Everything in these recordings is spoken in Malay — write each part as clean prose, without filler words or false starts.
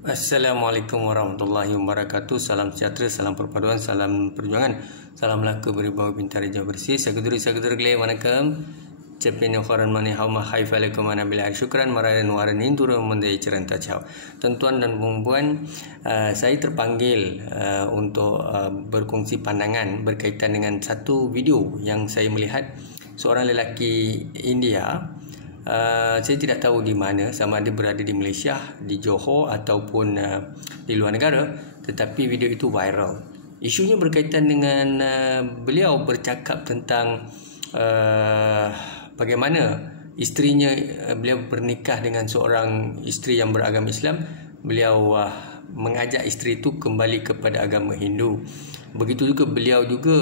Assalamualaikum warahmatullahi wabarakatuh. Salam sejahtera, salam perpaduan, salam perjuangan. Salam laka beribawa bintang reja bersih. Saudara-saudara gele, wanakkam. Cepin khoran mani hauma haifa alaikum anabillahi syukran maradan waran hintura mendai ceranta chao. Tuan-tuan dan puan-puan, saya terpanggil untuk berkongsi pandangan berkaitan dengan satu video yang saya melihat seorang lelaki India. Saya tidak tahu di mana, sama ada berada di Malaysia, di Johor ataupun di luar negara, tetapi video itu viral. Isunya berkaitan dengan beliau bercakap tentang bagaimana isterinya, beliau bernikah dengan seorang isteri yang beragama Islam. Beliau mengajak isteri itu kembali kepada agama Hindu. Begitu juga beliau juga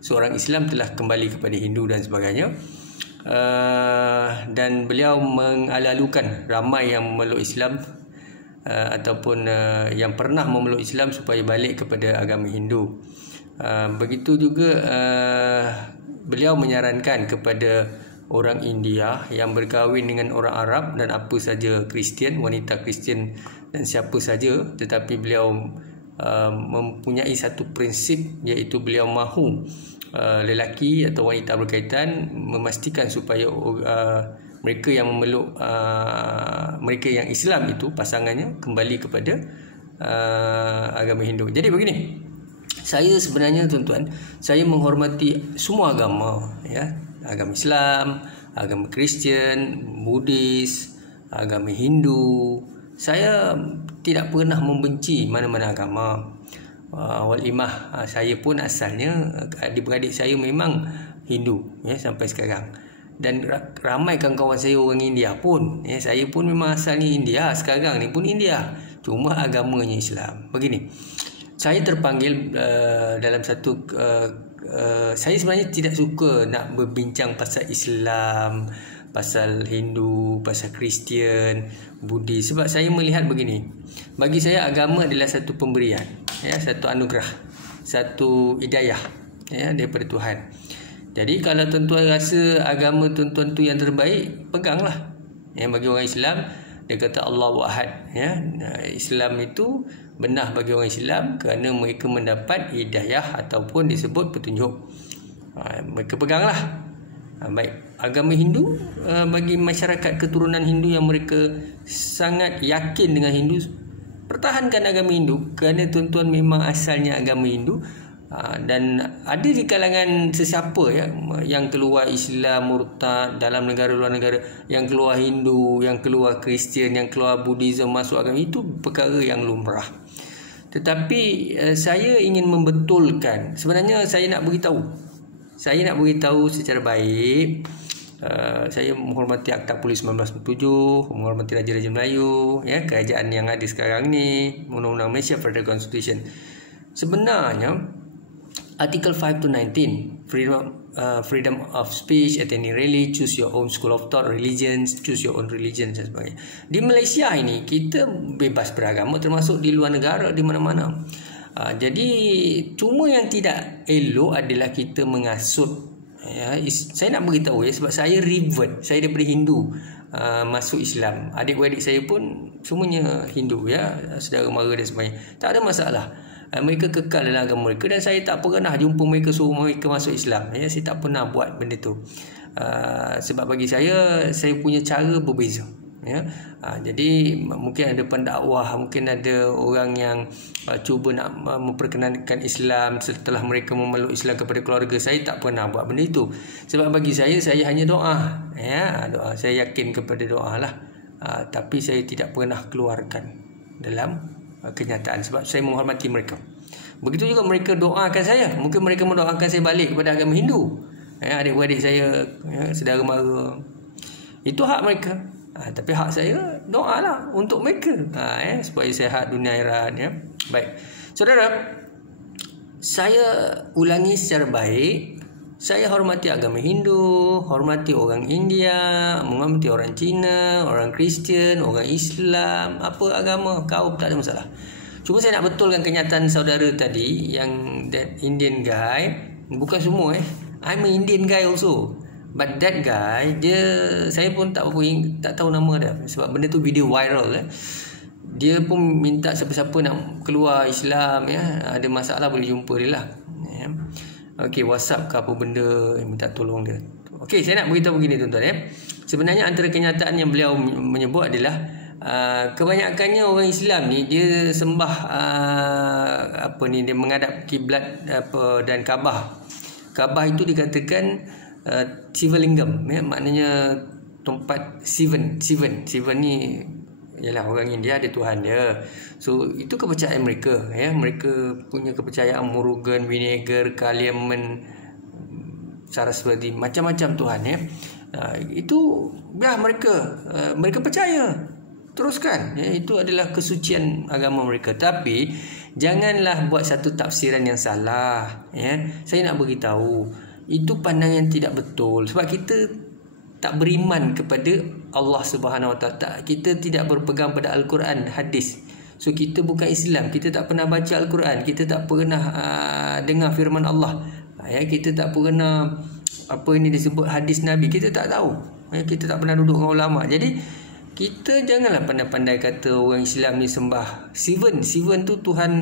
seorang Islam telah kembali kepada Hindu dan sebagainya. Dan beliau mengalu-alukan ramai yang memeluk Islam ataupun yang pernah memeluk Islam supaya balik kepada agama Hindu. Begitu juga beliau menyarankan kepada orang India yang berkahwin dengan orang Arab dan apa saja Kristian, wanita Kristian dan siapa saja, tetapi beliau mempunyai satu prinsip, iaitu beliau mahu lelaki atau wanita berkaitan memastikan supaya mereka yang memeluk mereka yang Islam itu, pasangannya, kembali kepada agama Hindu. Jadi begini, saya sebenarnya tuan-tuan, saya menghormati semua agama, ya, agama Islam, agama Kristian, Buddhis, agama Hindu. Saya tidak pernah membenci mana-mana agama. Walimah, saya pun asalnya adik-beradik saya memang Hindu, ya, sampai sekarang. Dan ramai kawan-kawan saya orang India pun, ya, saya pun memang asalnya India, sekarang ni pun India, cuma agamanya Islam. Begini, saya terpanggil dalam satu saya sebenarnya tidak suka nak berbincang pasal Islam, pasal Hindu, pasal Kristian, Buddhis, sebab saya melihat begini, bagi saya agama adalah satu pemberian, ya, satu anugerah, satu hidayah, ya, daripada Tuhan. Jadi kalau tuan-tuan rasa agama tuan-tuan tu yang terbaik, peganglah. Yang bagi orang Islam, dia kata Allahu Ahad, ya. Islam itu benar bagi orang Islam kerana mereka mendapat hidayah ataupun disebut petunjuk. Mereka peganglah. Baik, agama Hindu, bagi masyarakat keturunan Hindu yang mereka sangat yakin dengan Hindu, pertahankan agama Hindu kerana tuan-tuan memang asalnya agama Hindu. Dan ada di kalangan sesiapa, ya, yang keluar Islam, murtad dalam negara luar negara, yang keluar Hindu, yang keluar Kristian, yang keluar Buddhism masuk agama, itu perkara yang lumrah. Tetapi saya ingin membetulkan, sebenarnya saya nak beritahu secara baik. Saya menghormati Akta Polis 1947, menghormati Raja-Raja Melayu, ya, kerajaan yang ada sekarang ni, Undang-Undang Malaysia Federal Constitution. Sebenarnya Article 5 to 19, freedom of speech, attend rally, choose your own school of thought, religions, choose your own religion dan sebagainya. Di Malaysia ini kita bebas beragama, termasuk di luar negara, di mana-mana. Jadi cuma yang tidak elok adalah kita mengasut, ya. Saya nak beritahu, ya, sebab saya revert, saya daripada Hindu masuk Islam. Adik-beradik saya pun semuanya Hindu, ya, saudara mara dan sebagainya. Tak ada masalah. Mereka kekal dalam agama mereka dan saya tak pernah jumpa mereka suruh mereka masuk Islam, ya. Saya tak pernah buat benda tu. Sebab bagi saya punya cara berbeza, ya. Jadi mungkin ada pendakwah, mungkin ada orang yang cuba nak memperkenalkan Islam setelah mereka memeluk Islam kepada keluarga. Saya tak pernah buat benda itu. Sebab bagi saya hanya doa, ya, doa. Saya yakin kepada doa lah. Tapi saya tidak pernah keluarkan dalam kenyataan sebab saya menghormati mereka. Begitu juga mereka doakan saya, mungkin mereka mendoakan saya balik kepada agama Hindu, ya, adik-beradik saya, ya, saudara mara. Itu hak mereka. Tapi hak saya doalah untuk mereka, supaya sihat dunia akhirat, ya. Baik, saudara, saya ulangi secara baik, saya hormati agama Hindu, hormati orang India, menghormati orang Cina, orang Kristian, orang Islam, apa agama, kaum, tak ada masalah. Cuma saya nak betulkan kenyataan saudara tadi, yang that Indian guy, bukan semua, I'm an Indian guy also. But that guy, dia, saya pun tak tahu nama dia sebab benda tu video viral. dia pun minta siapa-siapa nak keluar Islam, ya, ada masalah boleh jumpa dia lah, ya. Okey, WhatsApp ke apa benda, minta tolong dia. Okey, saya nak beritahu begini tuan-tuan, ya. Sebenarnya antara kenyataan yang beliau menyebut adalah kebanyakannya orang Islam ni dia sembah dia menghadap kiblat dan Kaabah. Kaabah itu dikatakan Sivalingam, ya, maknanya tempat Sivan ni ialah orang India, ada Tuhan dia. So itu kepercayaan mereka, ya. Mereka punya kepercayaan Murugan, Vinegar, Kaliaman, Saraswati, macam-macam Tuhan, ya. Itu biar mereka percaya, teruskan, ya. Itu adalah kesucian agama mereka. Tapi janganlah buat satu tafsiran yang salah, ya. Saya nak beritahu itu pandangan yang tidak betul, sebab kita tak beriman kepada Allah Subhanahu Wa Taala. Kita tidak berpegang pada Al-Quran, hadis. So kita bukan Islam, kita tak pernah baca Al-Quran, kita tak pernah dengar firman Allah, ya. Kita tak pernah apa ini disebut hadis Nabi, kita tak tahu, ya. Kita tak pernah duduk dengan ulama. Jadi kita janganlah pandai-pandai kata orang Islam ni sembah Sivan tu Tuhan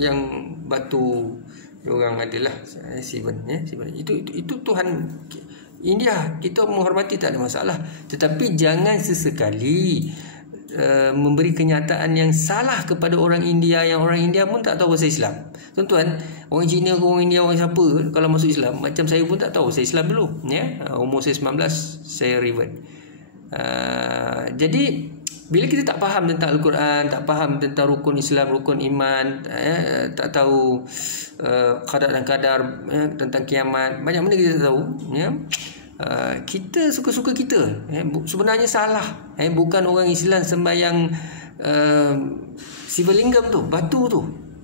yang batu orang adalah Sivan, ya. Itu Tuhan India, kita menghormati, tak ada masalah. Tetapi jangan sesekali memberi kenyataan yang salah kepada orang India, yang orang India pun tak tahu bahasa Islam. Tuan-tuan, orang Cina ke orang India, orang siapa kalau masuk Islam, macam saya pun tak tahu bahasa Islam dulu, ya. Umur saya 19 saya revert. Jadi bila kita tak faham tentang Al-Quran, tak faham tentang rukun Islam, rukun iman, tak tahu qadar dan kadar, ya, tentang kiamat, banyak benda kita tak tahu, ya. Kita suka-suka kita, sebenarnya salah, bukan orang Islam sembahyang Sivalingam tu, batu tu,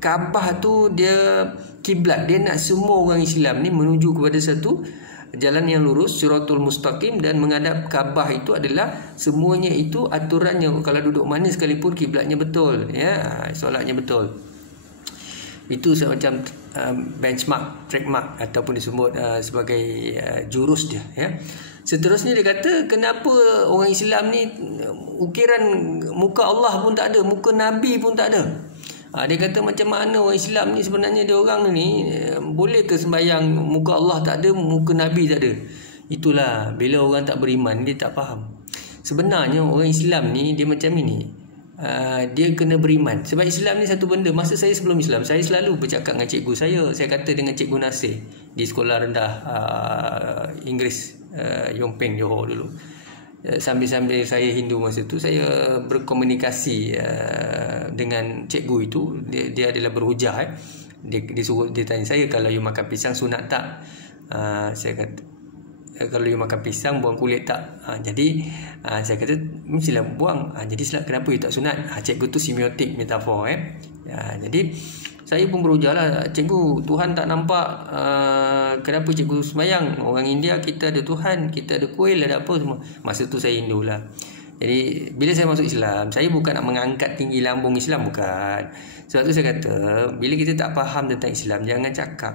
Kaabah tu dia kiblat. Dia nak semua orang Islam ni menuju kepada satu jalan yang lurus, siratul mustaqim, dan menghadap Kaabah itu adalah semuanya itu aturannya. Kalau duduk mana sekalipun kiblatnya betul, ya, solatnya betul. Itu semacam benchmark, trademark, ataupun disebut sebagai jurus dia, ya. Seterusnya dia kata, kenapa orang Islam ni ukiran muka Allah pun tak ada, muka Nabi pun tak ada. Dia kata macam mana orang Islam ni sebenarnya dia orang ni boleh ke sembahyang muka Allah tak ada, muka Nabi tak ada. Itulah bila orang tak beriman, dia tak faham. Sebenarnya orang Islam ni dia macam ini. Dia kena beriman. Sebab Islam ni satu benda. Masa saya sebelum Islam, saya selalu bercakap dengan cikgu saya. Saya kata dengan Cikgu Nasir di sekolah rendah Inggeris, Yompeng, Johor dulu. Sambil-sambil saya Hindu masa tu, saya berkomunikasi dengan cikgu itu. Dia adalah berhujah, dia tanya saya, kalau you makan pisang sunat tak? Saya kata, kalau you makan pisang buang kulit tak? Jadi saya kata mestilah buang. Jadi kenapa you tak sunat? Cikgu tu semiotik, metafor, jadi saya pun berujar lah, cikgu, Tuhan tak nampak, kenapa cikgu sembahyang? Orang India kita ada Tuhan, kita ada kuil, ada apa semua. Masa tu saya Hindu lah. Jadi bila saya masuk Islam, saya bukan nak mengangkat tinggi lambung Islam, bukan. Sebab tu saya kata, bila kita tak faham tentang Islam, jangan cakap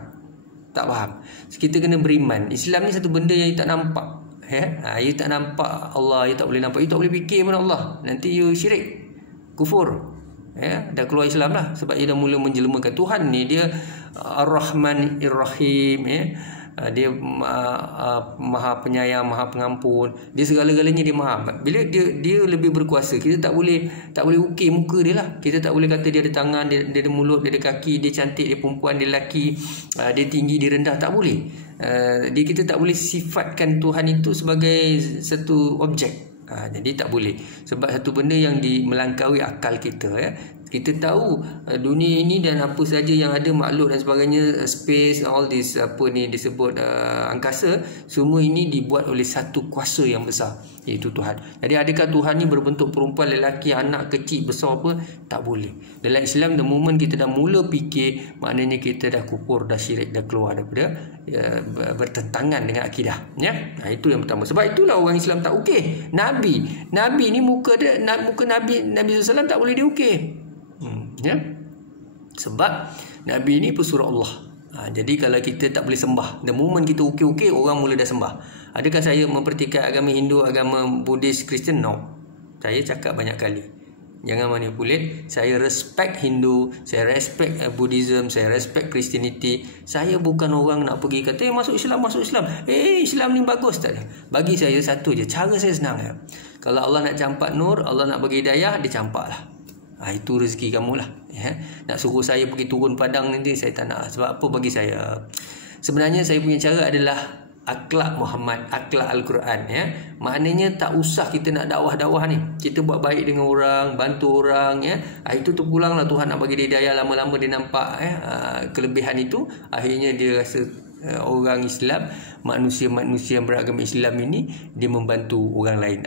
tak faham. Kita kena beriman. Islam ni satu benda yang you tak nampak, you tak nampak Allah, you tak boleh nampak, you tak boleh fikir pun Allah. Nanti you syirik, kufur, dah keluar Islam lah. Sebab dia dah mula menjelmakan Tuhan ni, dia Ar-Rahman Ar-Rahim, dia maha penyayang, maha pengampun, dia segala-galanya dia maha. Bila dia lebih berkuasa, kita tak boleh ukir muka dia lah. Kita tak boleh kata dia ada tangan, dia ada mulut, dia ada kaki, dia cantik, dia perempuan, dia lelaki, dia tinggi, dia rendah, tak boleh. Kita tak boleh sifatkan Tuhan itu sebagai satu objek. Jadi tak boleh, sebab satu benda yang melampaui akal kita, Kita tahu dunia ini dan apa saja yang ada, makhluk dan sebagainya, space, all this, apa ni disebut angkasa, semua ini dibuat oleh satu kuasa yang besar, iaitu Tuhan. Jadi adakah Tuhan ni berbentuk perempuan, lelaki, anak, kecil, besar apa? Tak boleh. Dalam Islam, the moment kita dah mula fikir, maknanya kita dah kufur, dah syirik, dah keluar daripada bertentangan dengan akidah, itu yang pertama. Sebab itulah orang Islam tak ukir Nabi ni, muka Nabi SAW tak boleh diukir, sebab Nabi ni pesuruh Allah. Jadi kalau kita tak boleh sembah, the moment kita ukir-ukir, orang mula dah sembah. Adakah saya mempertikaikan agama Hindu, agama Buddhis, Kristian? No. Saya cakap banyak kali, Jangan manipulate. Saya respect Hindu, saya respect Buddhism, saya respect Christianity. Saya bukan orang nak pergi kata masuk Islam, masuk Islam. Islam ni bagus tak? Bagi saya satu je, cara saya senang ya. Kalau Allah nak campak nur, Allah nak bagi hidayah, dia campaklah. Itu rezeki kamu lah ya. Nak suruh saya pergi turun padang nanti, saya tak nak. Sebab apa? Bagi saya, sebenarnya saya punya cara adalah akhlak Muhammad, akhlak Al-Quran ya. Maknanya tak usah kita nak dakwah-dakwah ni. Kita buat baik dengan orang, bantu orang ya. Itu terpulanglah Tuhan nak bagi dia hidayah. Lama-lama dia nampak kelebihan itu. Akhirnya dia rasa orang Islam, manusia-manusia yang beragama Islam ini, dia membantu orang lain.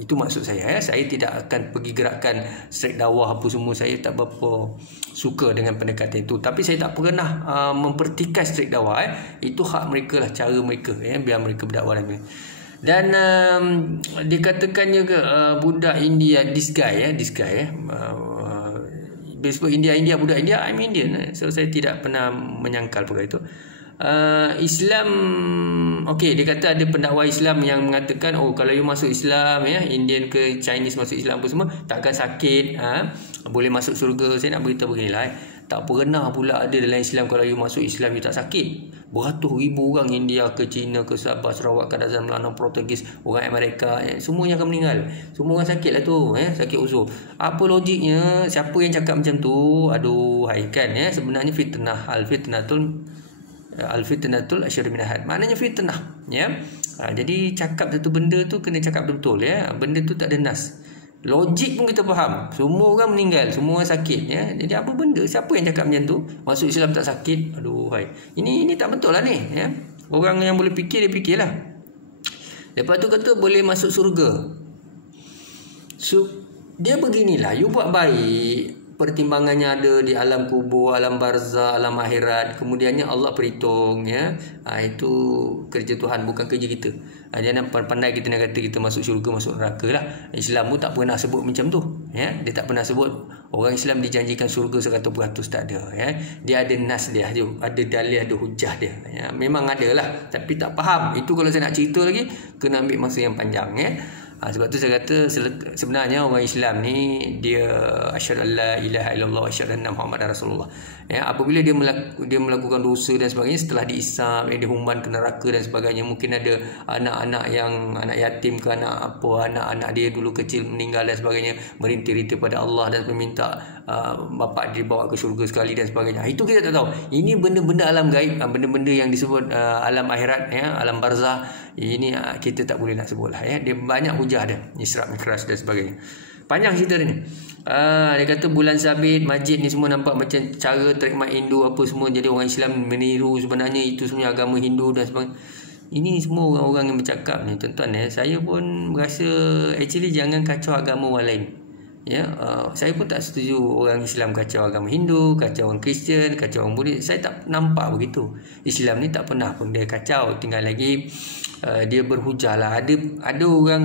Itu maksud saya ya. Saya tidak akan pergi gerakkan straight dakwah apa semua. Saya tak berapa suka dengan pendekatan itu. Tapi saya tak pernah mempertikai straight dakwah Itu hak mereka lah, cara mereka ya. Biar mereka berdakwah lagi. Dan dikatakan juga budak India, this guy sebab India budak India, I'm Indian. So saya tidak pernah menyangkal perkara itu. Islam, okey, dia kata ada pendakwa Islam yang mengatakan kalau you masuk Islam ya, Indian ke Chinese masuk Islam apa semua, takkan sakit, boleh masuk syurga. Saya nak beritahu beginilah tak pernah pula ada dalam Islam kalau you masuk Islam you tak sakit. Beratus ribu orang India ke China ke Sabah, Sarawak, Kadazan, Melana, Portugis, orang Amerika semuanya akan meninggal. Semua orang sakit lah tu sakit usus. Apa logiknya? Siapa yang cakap macam tu? Aduhai kan ya. Sebenarnya fitnah, al-fitnatul asyarru min ahad. Maknanya fitnah ya. Jadi cakap satu benda tu kena cakap betul ya. Benda tu tak ada nas. Logik pun kita faham. Semua orang meninggal, semua orang sakit ya. Jadi apa benda? Siapa yang cakap macam tu? Masuk Islam tak sakit? Aduhai. Ini tak betul lah ni ya. Orang yang boleh fikir dia fikirlah. Lepas tu kata boleh masuk surga. So dia beginilah, you buat baik, pertimbangannya ada di alam kubur, alam barzah, alam akhirat. Kemudiannya Allah perhitung ya. Itu kerja Tuhan, bukan kerja kita. Jangan pandai kita nak kata kita masuk syurga, masuk neraka lah. Islam pun tak pernah sebut macam tu ya. Dia tak pernah sebut orang Islam dijanjikan syurga 100%, tak ada ya. Dia ada nas dia, ada dalil, ada hujah dia ya. Memang ada lah, tapi tak faham. Itu kalau saya nak cerita lagi kena ambil masa yang panjang ya. Sebab tu saya kata sebenarnya orang Islam ni dia asyhadu alla ilaha illallah wa asyhadu anna muhammadar rasulullah ya. Apabila dia melakukan dosa dan sebagainya, setelah diisap dia humban ke neraka dan sebagainya, mungkin ada anak-anak yang anak yatim ke anak-anak dia dulu kecil meninggal dan sebagainya, merintih-rintih pada Allah dan meminta bapa dia bawa ke syurga sekali dan sebagainya. Itu kita tak tahu. Ini benda-benda alam gaib, benda-benda yang disebut alam akhirat ya, alam barzah. Ini kita tak boleh nak sebut lah ya. Dia banyak hujah dia, Isra Mikraj dan sebagainya. Panjang cerita dia ni. Dia kata bulan sabit, masjid ni semua nampak macam cara terikmat Hindu apa semua. Jadi orang Islam meniru, sebenarnya itu semua agama Hindu dan sebagainya. Ini semua orang-orang yang bercakap ni tuan-tuan ya. Saya pun rasa actually jangan kacau agama orang lain ya. Saya pun tak setuju orang Islam kacau agama Hindu, kacau orang Kristian, kacau orang Buddhis. Saya tak nampak begitu. Islam ni tak pernah pun dia kacau. Tinggal lagi dia berhujah lah. Ada orang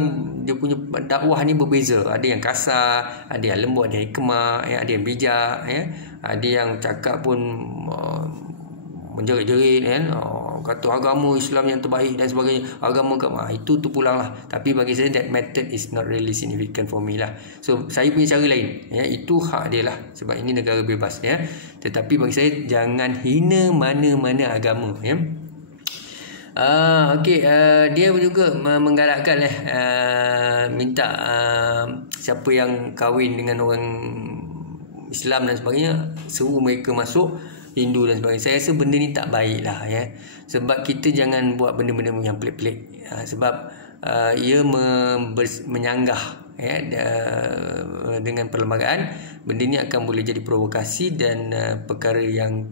dia punya dakwah ni berbeza. Ada yang kasar, ada yang lembut, ada yang hikmah ya, ada yang bijak ya. Ada yang cakap pun menjerit-jerit kan, kata agama Islam yang terbaik dan sebagainya, agama itu terpulang lah. Tapi bagi saya that method is not really significant for me lah. So saya punya cara lain ya. Itu hak dia lah, sebab ini negara bebas ya. Tetapi bagi saya jangan hina mana-mana agama ya. Dia juga menggalakkan minta siapa yang kahwin dengan orang Islam dan sebagainya, suruh mereka masuk Hindu dan sebagainya. Saya rasa benda ni tak baik lah ya. Sebab kita jangan buat benda-benda yang pelik-pelik sebab ia menyanggah ya, dengan perlembagaan. Benda ni akan boleh jadi provokasi dan perkara yang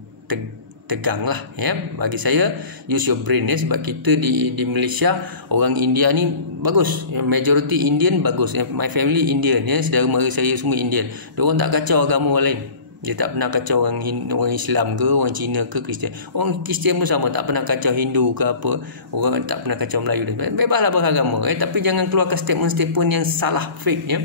tegang lah ya. Bagi saya use your brain ya. Sebab kita di Malaysia, orang India ni bagus, majority Indian bagus ya. My family Indian ya, saudara mara saya semua Indian. Diorang tak kacau agama orang lain. Dia tak pernah kacau orang Islam ke, orang Cina ke, Kristian. Orang Kristian pun sama, tak pernah kacau Hindu ke apa. Orang tak pernah kacau Melayu dan sebagainya. Bebaslah beragama tapi jangan keluarkan statement-statement yang salah, fake ya.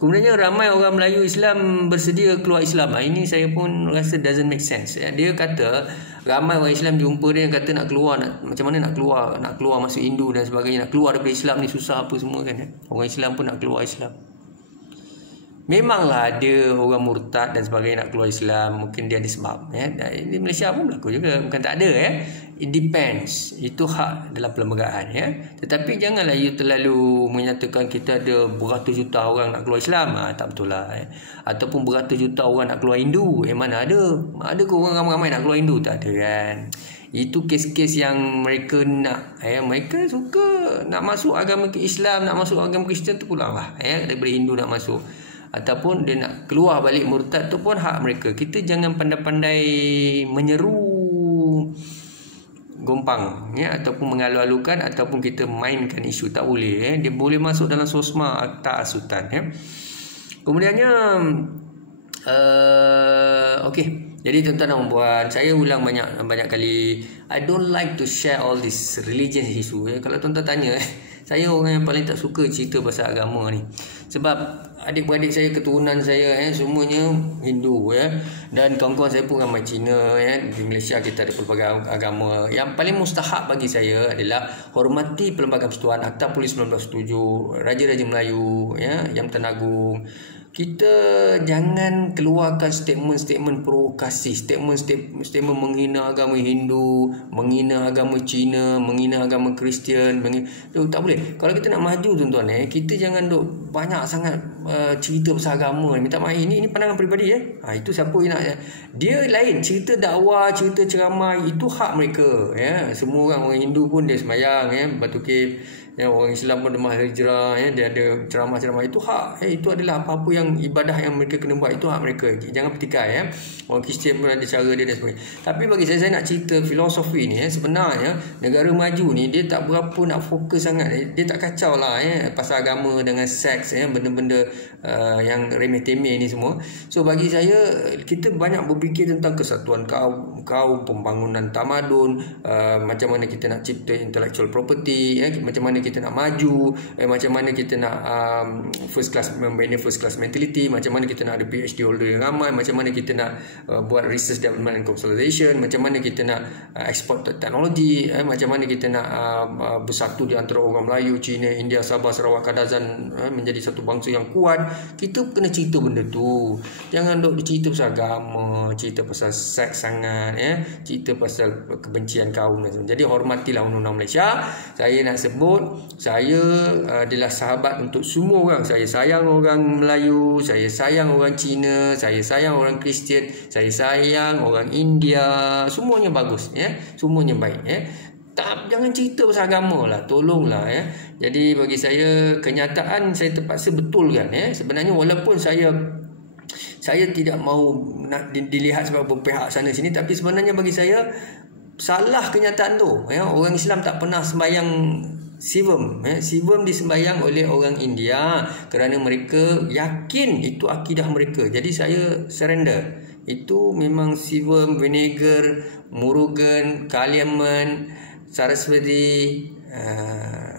Kemudiannya ramai orang Melayu Islam bersedia keluar Islam. Ini saya pun rasa doesn't make sense ya. Dia kata ramai orang Islam jumpa dia yang kata nak keluar, macam mana nak keluar masuk Hindu dan sebagainya, nak keluar daripada Islam ni susah apa semua kan ya. Orang Islam pun nak keluar Islam. Memanglah ada orang murtad dan sebagainya nak keluar Islam, mungkin dia ada sebab ya. Dan di Malaysia pun berlaku juga, bukan tak ada ya. It depends. Itu hak dalam perlembagaan ya. Tetapi janganlah you terlalu menyatakan kita ada beratus juta orang nak keluar Islam. Tak betul lah ya. Ataupun beratus juta orang nak keluar Hindu. Mana ada? Ada ke orang ramai-ramai nak keluar Hindu? Tak ada kan. Itu kes-kes yang mereka nak ya, mereka suka nak masuk agama Islam, nak masuk agama Kristian tu pulang lah ya, daripada Hindu nak masuk. Ataupun dia nak keluar balik murtad tu pun hak mereka. Kita jangan pandai-pandai menyeru gompang ya, ataupun mengalu-alukan, ataupun kita mainkan isu. Tak boleh ya. Dia boleh masuk dalam sosma akta asutan ya. Kemudiannya okey. Jadi tuan-tuan dan puan, saya ulang banyak kali, I don't like to share all this religious issue ya. Kalau tuan-tuan tanya, saya orang yang paling tak suka cerita pasal agama ni. Sebab adik-beradik saya, keturunan saya semuanya Hindu ya. Dan kawan-kawan saya pun ramai Cina ya. Di Malaysia kita ada pelbagai agama. Yang paling mustahak bagi saya adalah hormati Perlembagaan Persatuan, Akta Polis 1907, Raja-Raja Melayu ya, Yang Tan Agung. Kita jangan keluarkan statement-statement provokasi, statement menghina agama Hindu, menghina agama Cina, menghina agama Kristian. Tak boleh. Kalau kita nak maju tuan-tuan kita jangan duk banyak sangat cerita pasal agama. Minta maaf, ini pandangan peribadi ya. Itu siapa yang nak dia lain, cerita dakwah, cerita ceramah, itu hak mereka ya. Semua orang Hindu pun dia sembahyang ya, batu kib ya, orang Islam pun demah hijrah ya, dia ada ceramah-ceramah, itu hak itu adalah apa-apa yang ibadah yang mereka kena buat, itu hak mereka. Jangan petikai ya. Orang Kristian pun ada cara dia dan sebagainya. Tapi bagi saya nak cerita filosofi ni sebenarnya negara maju ni dia tak berapa nak fokus sangat, dia tak kacau lah ya pasal agama dengan seks ya, benda-benda yang remeh-temeh ni semua. So bagi saya kita banyak berfikir tentang kesatuan kaum, pembangunan tamadun, macam mana kita nak cipta intellectual property ya, macam mana kita nak maju, macam mana kita nak first class mentality, macam mana kita nak ada PhD holder yang ramai, macam mana kita nak buat research development and consolidation, macam mana kita nak export teknologi, macam mana kita nak bersatu di antara orang Melayu, Cina, India, Sabah, Sarawak, Kadazan menjadi satu bangsa yang kuat. Kita kena cerita benda tu. Jangan duk cerita pasal agama, cerita pasal seks sangat ya, cerita pasal kebencian kaum dan sebagainya. Jadi hormatilah undang-undang Malaysia. Saya nak sebut, saya adalah sahabat untuk semua orang. Saya sayang orang Melayu, saya sayang orang Cina, saya sayang orang Kristian, saya sayang orang India. Semuanya bagus ya, semuanya baik ya. Jangan cerita pasal agama lah, tolonglah ya. Jadi bagi saya kenyataan saya terpaksa betulkan ya. Sebenarnya walaupun saya tidak mahu nak dilihat sebagai berpihak sana sini, tapi sebenarnya bagi saya salah kenyataan tu ya. Orang Islam tak pernah sembahyang Sivam ya. Sivam disembahyang oleh orang India kerana mereka yakin itu akidah mereka. Jadi saya surrender. Itu memang Sivam, Vinegar, Murugan, Kaliaman, Saraswati,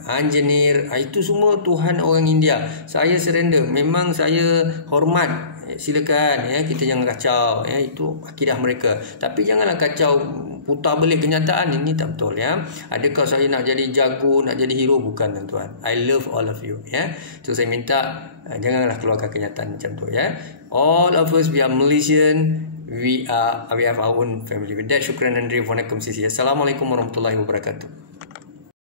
Anjanir, itu semua Tuhan orang India. Saya surrender. Memang saya hormat. Silakan ya, kita jangan kacau ya, itu akidah mereka. Tapi janganlah kacau, putar balik kenyataan. Ini tak betul ya. Adakah saya nak jadi jago, nak jadi hero? Bukan tuan-tuan. I love all of you ya. So saya minta janganlah keluarkan kenyataan macam tu ya. All of us, we are Malaysian. We have our own family. With that, syukran dan terima kasih. Assalamualaikum warahmatullahi wabarakatuh.